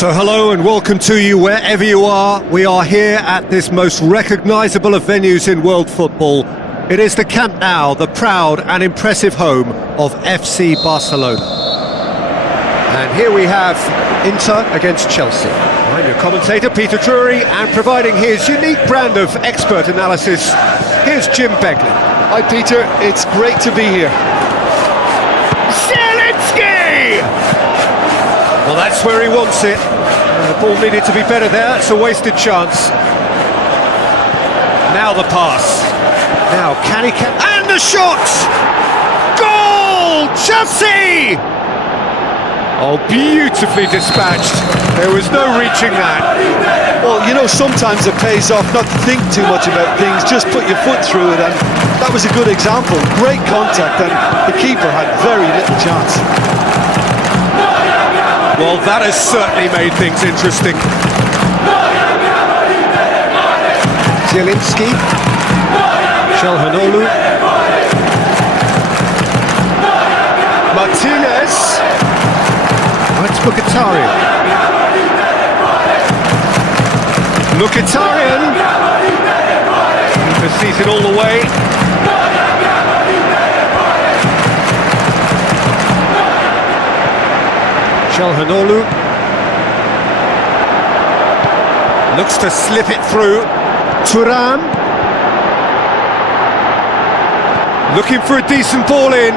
So hello and welcome to you wherever you are. We are here at this most recognisable of venues in world football. It is the Camp Nou, the proud and impressive home of FC Barcelona. And here we have Inter against Chelsea. I'm your commentator, Peter Drury, and providing his unique brand of expert analysis, here's Jim Begley. Hi Peter, it's great to be here. Zielinski! Well, that's where he wants it. The ball needed to be better there. It's a wasted chance. Now the pass. Now can he... And the shot! Goal! Chelsea! Oh, beautifully dispatched. There was no reaching that. Well, you know, sometimes it pays off not to think too much about things, just put your foot through it, and that was a good example. Great contact, and the keeper had very little chance. Well, that has certainly made things interesting. Zielinski. Çalhanoğlu. Martinez. It's Mkhitaryan. Mkhitaryan. Keeper sees it all the way. Çalhanoğlu looks to slip it through. Thuram looking for a decent ball in.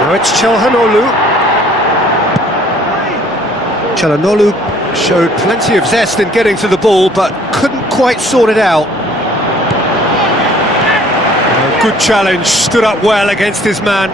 Now it's Çalhanoğlu. Çalhanoğlu showed plenty of zest in getting to the ball, but couldn't quite sort it out. Good challenge, stood up well against his man.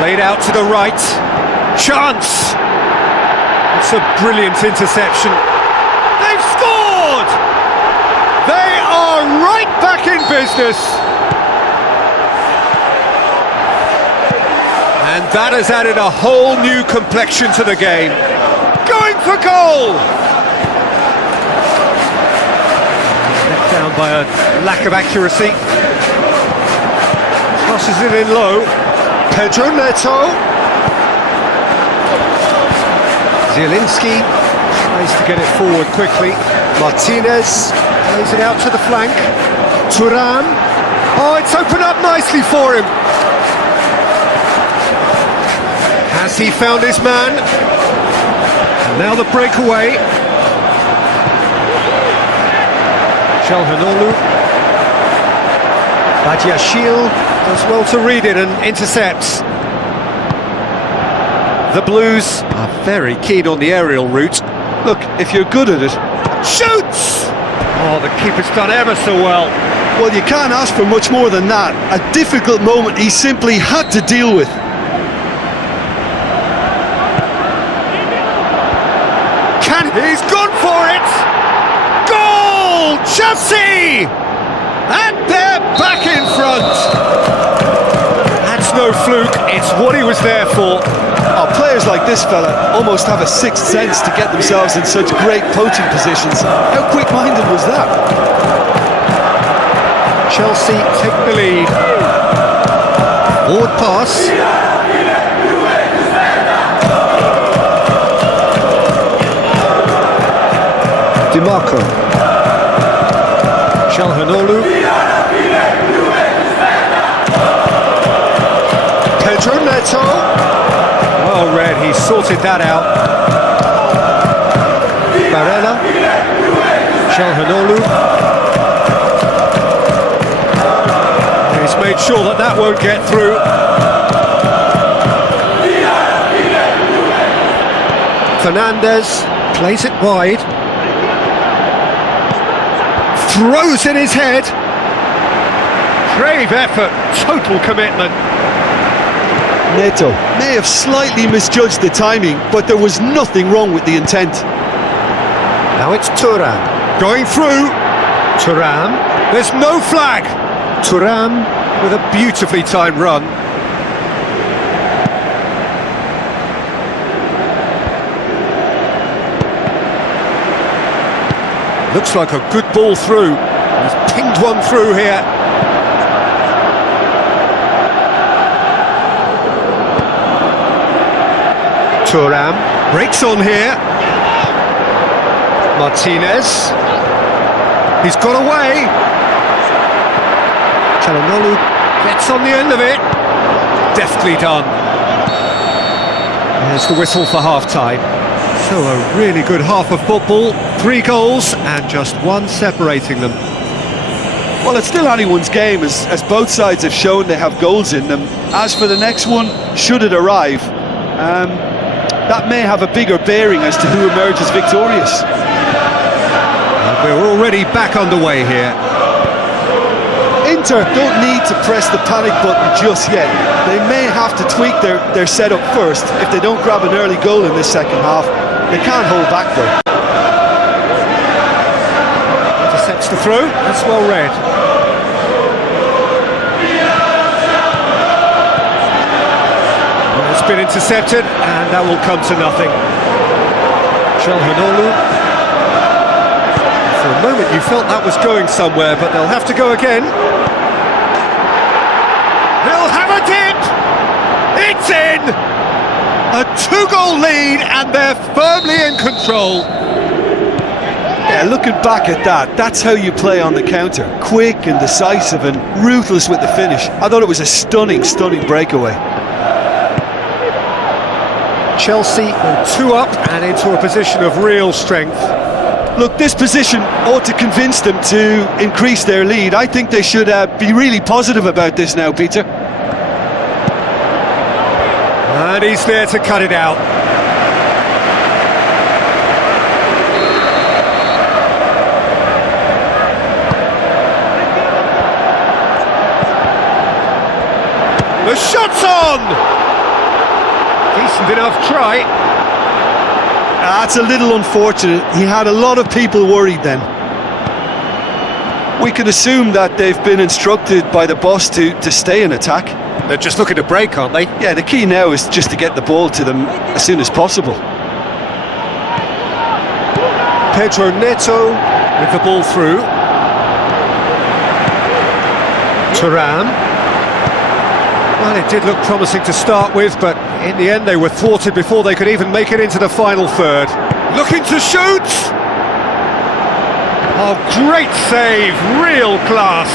Played out to the right. Chance! It's a brilliant interception. They've scored! They are right back in business. And that has added a whole new complexion to the game. Going for goal! Let down by a lack of accuracy. Crosses it in low. Pedro Neto. Zielinski tries to get it forward quickly. Martinez plays it out to the flank. Thuram. Oh, it's opened up nicely for him. Has he found his man? And now the breakaway. Çalhanoğlu. Badiashile does well to read it and intercepts. The Blues are very keen on the aerial route. Look, if you're good at it... Shoots! Oh, the keeper's done ever so well. Well, you can't ask for much more than that. A difficult moment he simply had to deal with. He's gone for it! Goal! Chelsea! And they're back in front! That's no fluke, it's what he was there for. Oh, players like this fella almost have a sixth sense to get themselves in such great poaching positions. How quick-minded was that? Chelsea take the lead. Forward pass. DiMarco. Çalhanoğlu. Pedro Neto. Well read, he sorted that out. Barella. Çalhanoğlu. He's made sure that that won't get through. Fernandez plays it wide. Throws in his head. Brave effort, total commitment. Neto may have slightly misjudged the timing, but there was nothing wrong with the intent. Now it's Thuram. Going through. Thuram. There's no flag. Thuram with a beautifully timed run. Looks like a good ball through. He's pinged one through here. Thuram breaks on here. Martinez. He's got away. Çalhanoğlu gets on the end of it. Deftly done. There's the whistle for half-time. So a really good half of football. 3 goals and just one separating them. Well, it's still anyone's game, as both sides have shown they have goals in them. As for the next one, should it arrive, that may have a bigger bearing as to who emerges victorious. We're already back underway here. Inter don't need to press the panic button just yet. They may have to tweak their setup first if they don't grab an early goal in this second half. They can't hold back though. Intercepts the throw, that's well read. Well, it's been intercepted and that will come to nothing. Çalhanoğlu. For a moment you felt that was going somewhere, but they'll have to go again. They'll have a dip! It's in! A 2-goal lead and they're firmly in control. Yeah, looking back at that, that's how you play on the counter. Quick and decisive and ruthless with the finish. I thought it was a stunning breakaway. Chelsea are 2 up and into a position of real strength. Look, this position ought to convince them to increase their lead. I think they should be really positive about this now, Peter. And he's there to cut it out. The shot's on! Decent enough try. That's a little unfortunate. He had a lot of people worried then. We can assume that they've been instructed by the boss to stay in attack. They're just looking to break, aren't they? Yeah, the key now is just to get the ball to them as soon as possible. Pedro Neto with the ball through. Thuram. Well, it did look promising to start with, but in the end they were thwarted before they could even make it into the final third. Looking to shoot! Oh, great save, real class.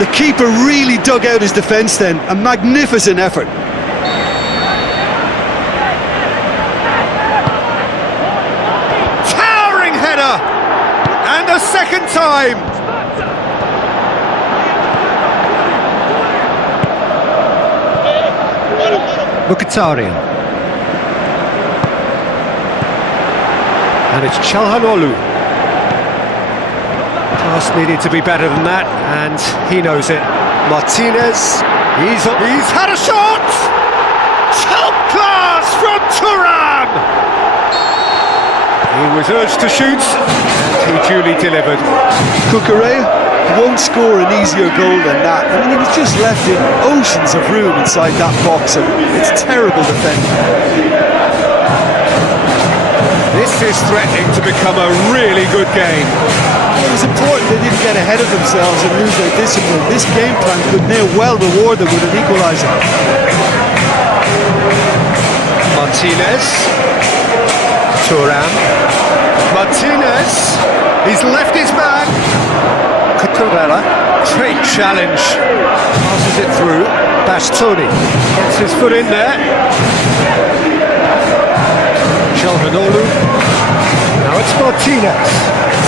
The keeper really dug out his defence then, a magnificent effort. Towering header! And a second time! Mkhitaryan. And it's Çalhanoğlu. Pass needed to be better than that, and he knows it. Martinez, he's had a shot! Top class from Thuram! He was urged to shoot, and he duly delivered. Cucurella won't score an easier goal than that. I mean, he was just left in oceans of room inside that box, and it's terrible defending. This is threatening to become a really good game. It was important they didn't get ahead of themselves and lose their discipline. This game plan could now well reward them with an equaliser. Martinez. Thuram. Martinez. He's left his man. Cucurella, great challenge, passes it through. Bastoni gets his foot in there. Çalhanoğlu. Now it's Martinez.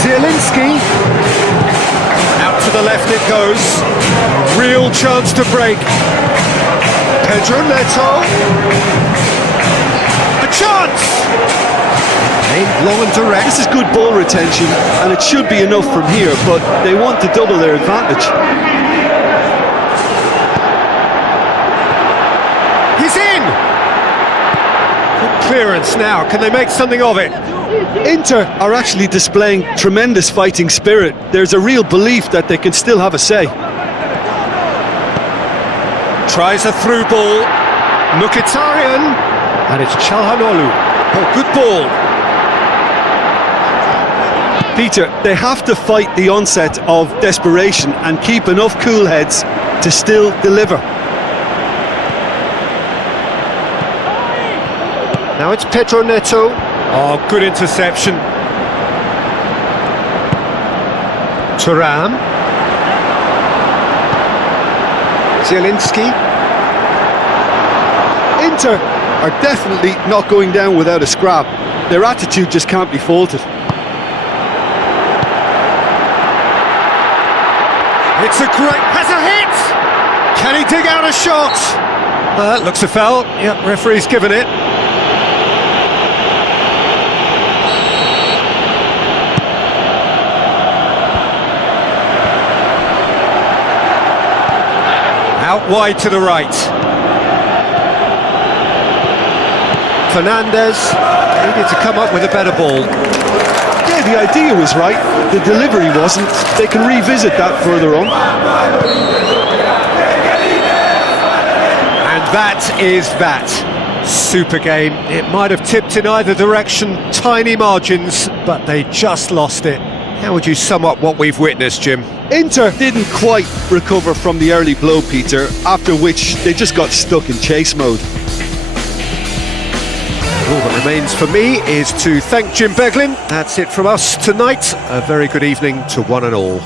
Zielinski. Out to the left it goes. A real chance to break. Pedro Neto. A chance! Aimed long and direct. This is good ball retention, and it should be enough from here, but they want to double their advantage. He's in! Good clearance now, can they make something of it? Inter are actually displaying tremendous fighting spirit. There's a real belief that they can still have a say. Tries a through ball. Mkhitaryan. And it's Çalhanoğlu. Oh, good ball. Peter, they have to fight the onset of desperation and keep enough cool heads to still deliver. Now it's Pedro Neto. Oh, good interception. Thuram. Zielinski. Inter are definitely not going down without a scrap. Their attitude just can't be faulted. It's a great... has a hit! Can he dig out a shot? Looks a foul. Yep, referee's given it. Out wide to the right. Fernandez needed to come up with a better ball. Yeah, the idea was right, the delivery wasn't. They can revisit that further on. And that is that. Super game. It might have tipped in either direction, tiny margins, but they just lost it. How would you sum up what we've witnessed, Jim? Inter didn't quite recover from the early blow, Peter, after which they just got stuck in chase mode. All that remains for me is to thank Jim Beglin. That's it from us tonight. A very good evening to one and all.